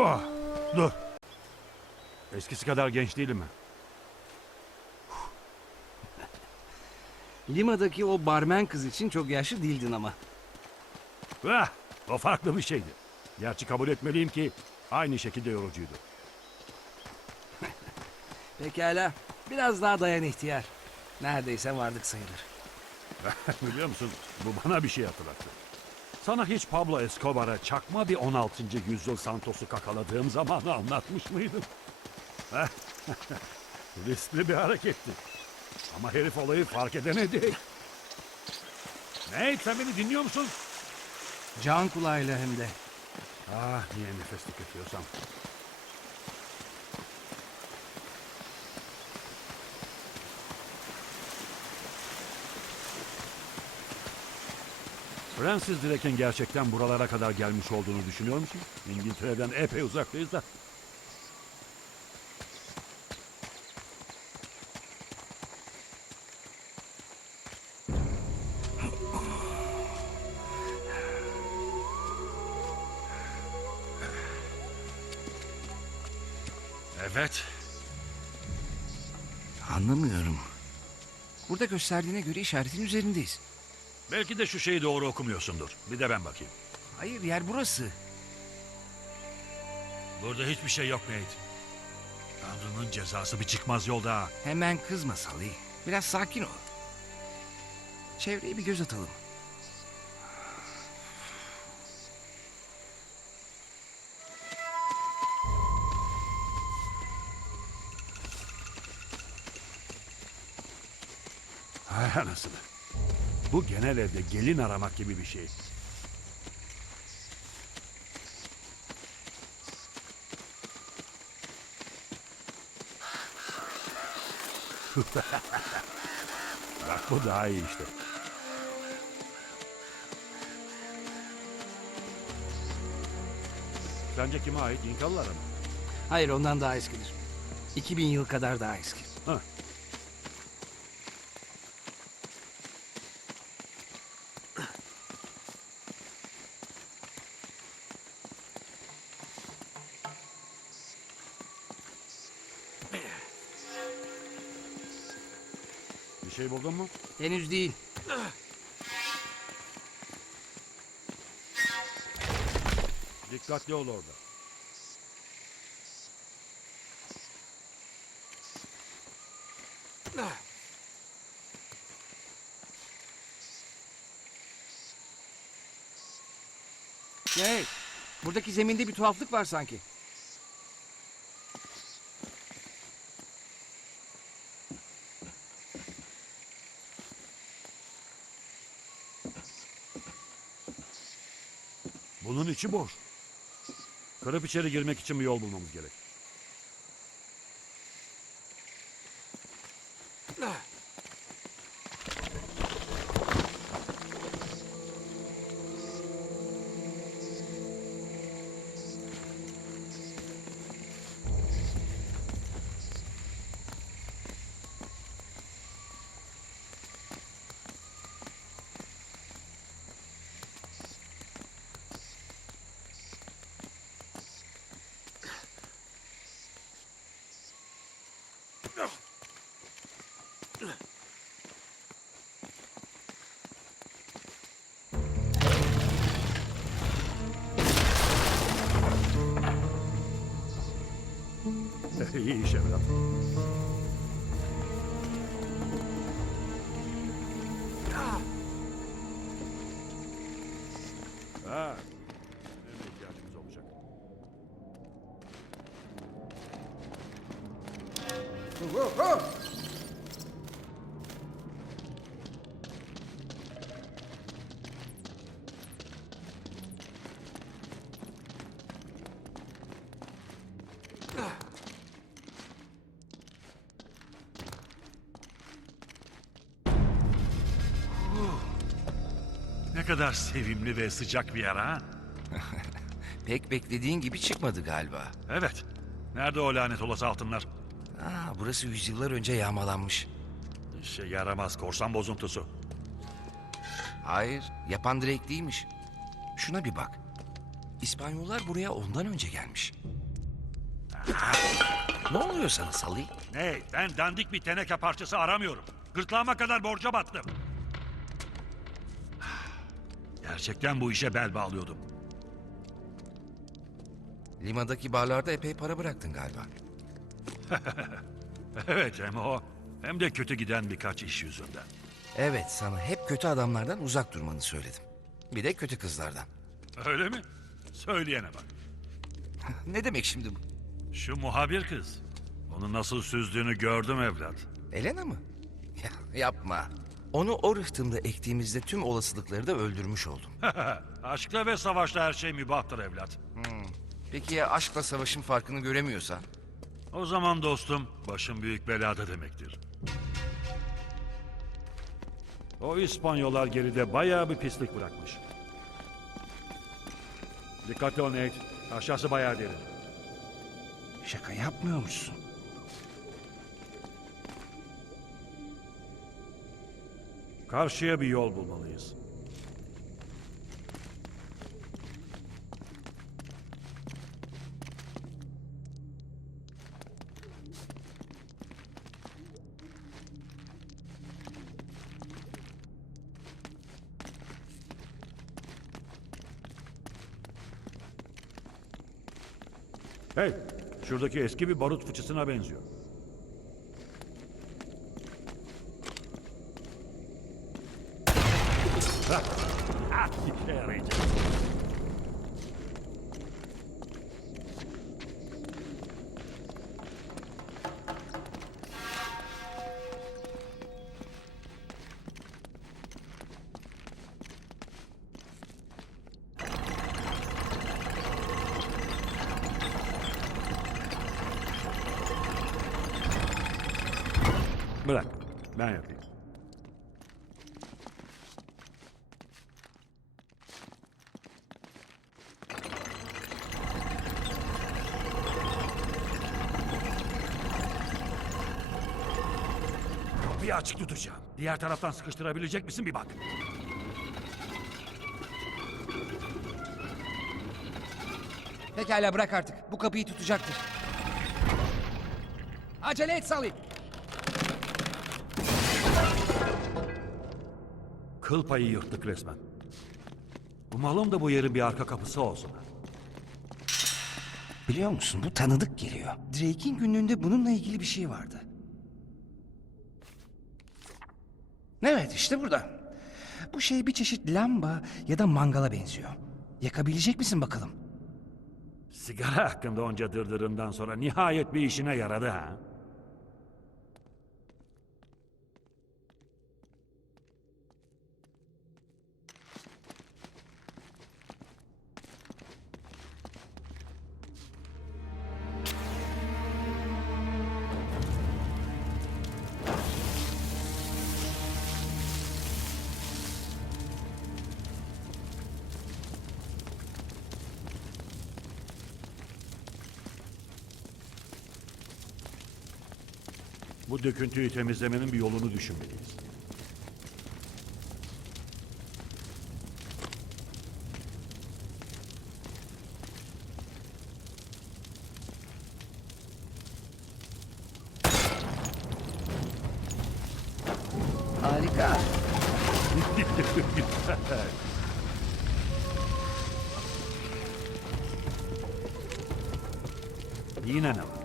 Oh, dur. Eskisi kadar genç değilim ben. Lima'daki o barmen kız için çok yaşlı değildin ama. Ah, o farklı bir şeydi. Gerçi kabul etmeliyim ki aynı şekilde yorucuydu. Pekala. Biraz daha dayan ihtiyar. Neredeyse vardık sayılır. Biliyor musun bu bana bir şey hatırlattı. Sana hiç Pablo Escobar'a çakma bir 16. yüzyıl Santos'u kakaladığım zamanı anlatmış mıydım? Riskli bir hareketti. Ama herif olayı fark edemedi. Ne? Sen beni dinliyor musun? Can kulağıyla hem de. Ah niye nefeslik yapıyorsam. Francis Drake'in gerçekten buralara kadar gelmiş olduğunu düşünüyor musun? İngiltere'den epey uzaktayız da. Evet. Anlamıyorum. Burada gösterdiğine göre işaretin üzerindeyiz. Belki de şu şeyi doğru okumuyorsundur. Bir de ben bakayım. Hayır yer burası. Burada hiçbir şey yok Nate. Tanrı'nın cezası bir çıkmaz yolda. Hemen kızma Salih. Biraz sakin ol. Çevreye bir göz atalım. Hay anasını. Bu genel evde gelin aramak gibi bir şey. Bak bu daha iyi işte. Sence kime ait? İnkalılara mı? Hayır ondan daha eskidir. 2000 yıl kadar daha eski. Ha. Şey buldun mu? Henüz değil. Dikkatli ol orada. Hey, buradaki zeminde bir tuhaflık var sanki. Bunun içi boş. Kırıp içeri girmek için bir yol bulmamız gerek. İyi iş evlat. Ha, de ihtiyacımız olacak. Ne kadar sevimli ve sıcak bir yer ha? Pek beklediğin gibi çıkmadı galiba. Evet. Nerede o lanet olası altınlar? Aa, burası yüzyıllar önce yağmalanmış. İşe yaramaz korsan bozuntusu. Hayır, yapan Drake değilmiş. Şuna bir bak. İspanyollar buraya ondan önce gelmiş. ne oluyor sana Salih? Hey, ben dandik bir teneke parçası aramıyorum. Gırtlağıma kadar borca battım. Gerçekten bu işe bel bağlıyordum. Limadaki barlarda epey para bıraktın galiba. Evet hem o hem de kötü giden birkaç iş yüzünden. Evet, sana hep kötü adamlardan uzak durmanı söyledim. Bir de kötü kızlardan. Öyle mi? Söyleyene bak. Ne demek şimdi bu? Şu muhabir kız. Onu nasıl süzdüğünü gördüm evlat. Elena mı? Ya, yapma. Onu o rıhtımda ektiğimizde tüm olasılıkları da öldürmüş oldum. Aşkla ve savaşta her şey mübahtır evlat. Peki ya aşkla savaşın farkını göremiyorsan? O zaman dostum başım büyük belada demektir. O İspanyollar geride bayağı bir pislik bırakmış. Dikkatli ol Nate. Aşağısı bayağı derin. Şaka yapmıyormuşsun. Karşıya bir yol bulmalıyız. Hey, şuradaki eski bir barut fıçısına benziyor. Ah, işe yarayacak. Kapıyı açık tutacağım. Diğer taraftan sıkıştırabilecek misin bir bak. Pekala bırak artık. Bu kapıyı tutacaktır. Acele et Salih. Kıl payı yırttık resmen. Umalım da bu yerin bir arka kapısı olsun. Biliyor musun bu tanıdık geliyor. Drake'in günlüğünde bununla ilgili bir şey vardı. Evet işte burada. Bu şey bir çeşit lamba ya da mangala benziyor. Yakabilecek misin bakalım? Sigara hakkında onca dırdırından sonra nihayet bir işine yaradı ha. Bu döküntüyü temizlemenin bir yolunu düşünmeliyiz. Harika. Yine ne var?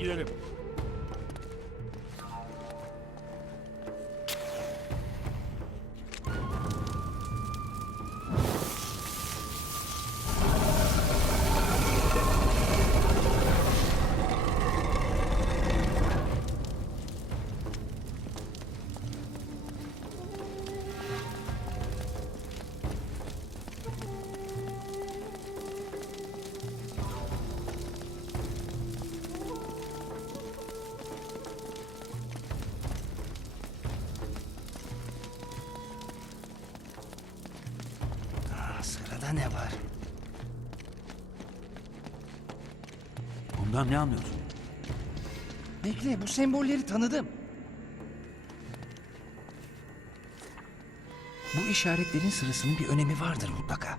Gidelim. Ne var? Bundan ne anlıyorsun? Bekle bu sembolleri tanıdım. Bu işaretlerin sırasının bir önemi vardır mutlaka.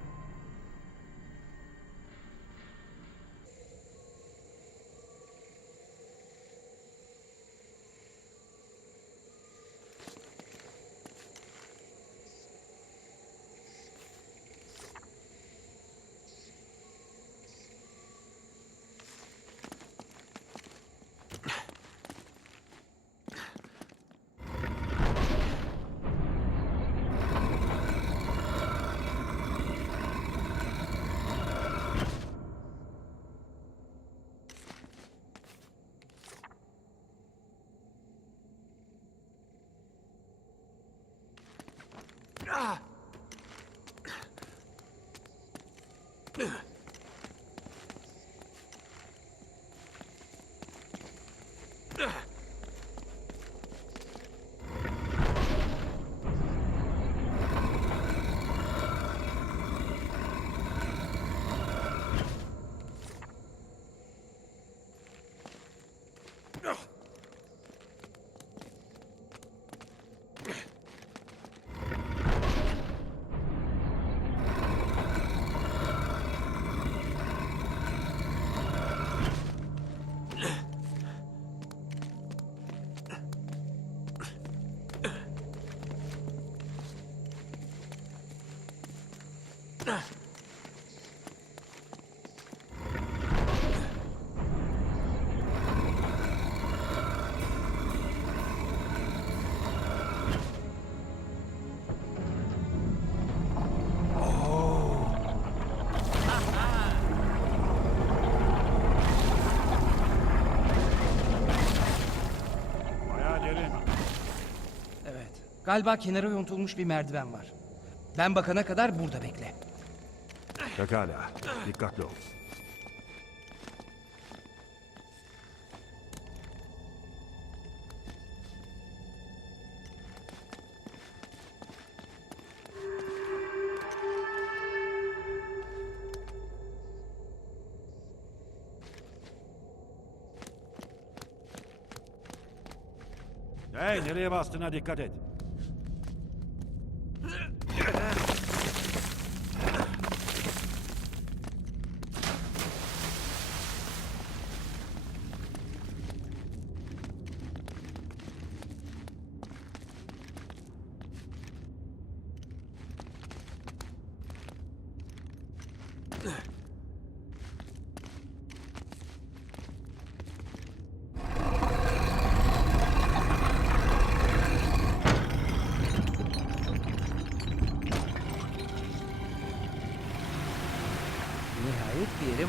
Galiba kenara yontulmuş bir merdiven var. Ben bakana kadar burada bekle. Pekala. Dikkatli ol. Hey nereye bastığına dikkat et.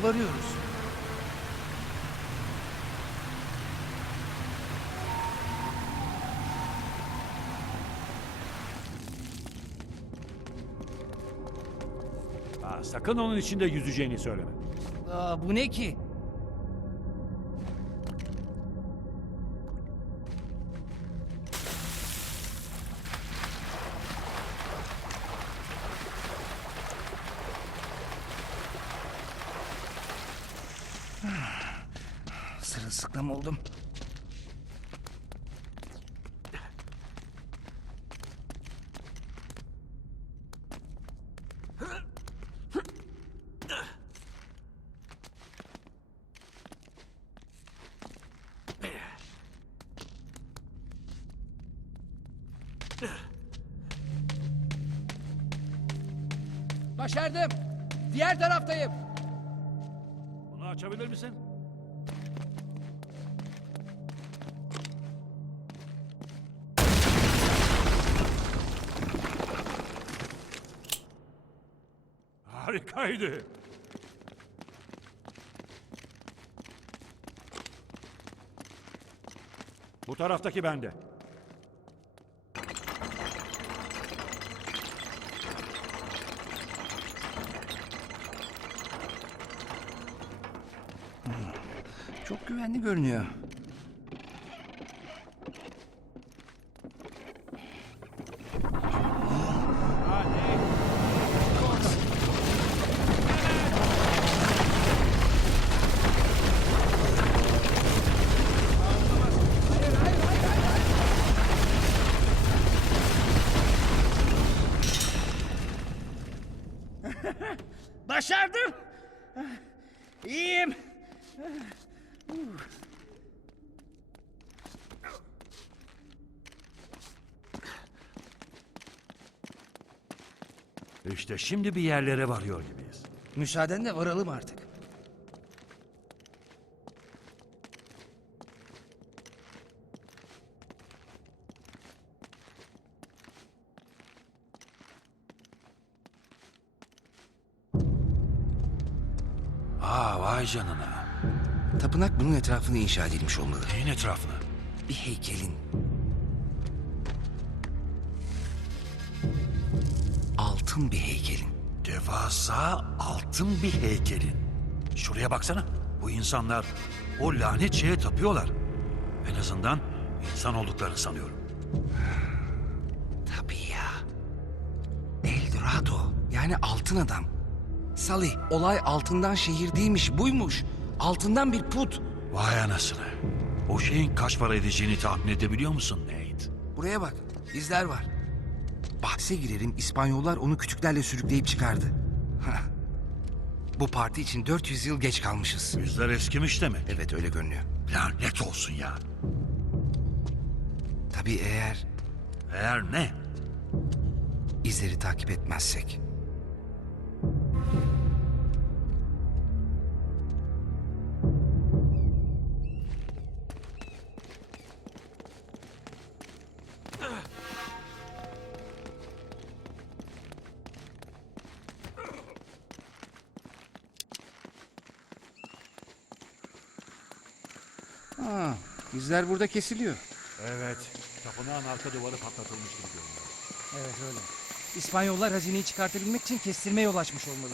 Nihayet bir yere varıyoruz. Ha, sakın onun içinde yüzeceğini söyleme. Aa, bu ne ki? Sırılsıklam oldum. Harikaydı. Bu taraftaki bende. Çok güvenli görünüyor. Başardım. İyiyim. İşte şimdi bir yerlere varıyor gibiyiz. Müsaadenle varalım artık. Aa vay canına. Tapınak bunun etrafına inşa edilmiş olmalı. Neyin etrafına? Bir heykelin. Altın bir heykelin. Devasa altın bir heykelin. Şuraya baksana. Bu insanlar o lanet şeye tapıyorlar. En azından insan olduklarını sanıyorum. Tabii ya. El Dorado. Yani altın adam. Salih, olay altından şehir değilmiş, buymuş. Altından bir put. Vay anasını. O şeyin kaç para edeceğini tahmin edebiliyor musun Nate? Buraya bak, izler var. Bahse girerim İspanyollar onu küçüklerle sürükleyip çıkardı. Bu parti için 400 yıl geç kalmışız. Yüzler eskimiş demek. Evet öyle görünüyor. Lanet olsun ya. Tabii eğer Eğer ne? izleri takip etmezsek. İzler burada kesiliyor. Evet. Tapınağın arka duvarı patlatılmış gibi görünüyor. Evet öyle. İspanyollar hazineyi çıkartabilmek için kestirme yol açmış olmalı.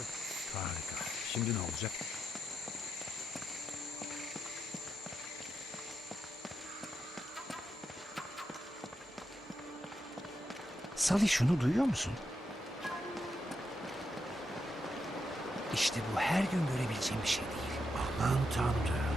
Harika. Şimdi ne olacak? Salih şunu duyuyor musun? İşte bu her gün görebileceğim bir şey değil. Aman tanrım.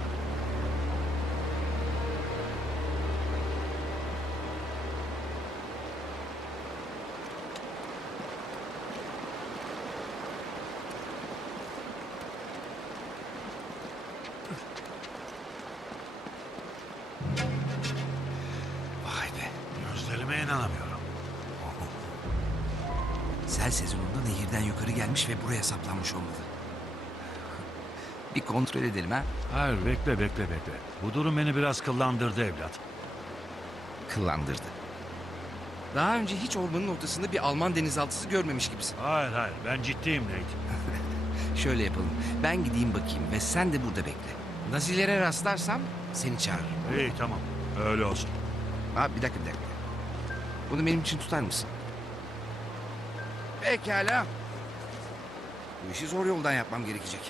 Nehirden yukarı gelmiş ve buraya saplanmış olmalı. Bir kontrol edelim ha. Hayır bekle bekle bekle. Bu durum beni biraz kıllandırdı evlat. Kıllandırdı. Daha önce hiç ormanın ortasında bir Alman denizaltısı görmemiş gibisin. Hayır hayır ben ciddiyim Nate. Şöyle yapalım. Ben gideyim bakayım ve sen de burada bekle. Nazilere rastlarsam seni çağırırım. İyi tamam öyle olsun. Ha bir dakika bir dakika. Bunu benim için tutar mısın? Pekala. Bu işi zor yoldan yapmam gerekecek.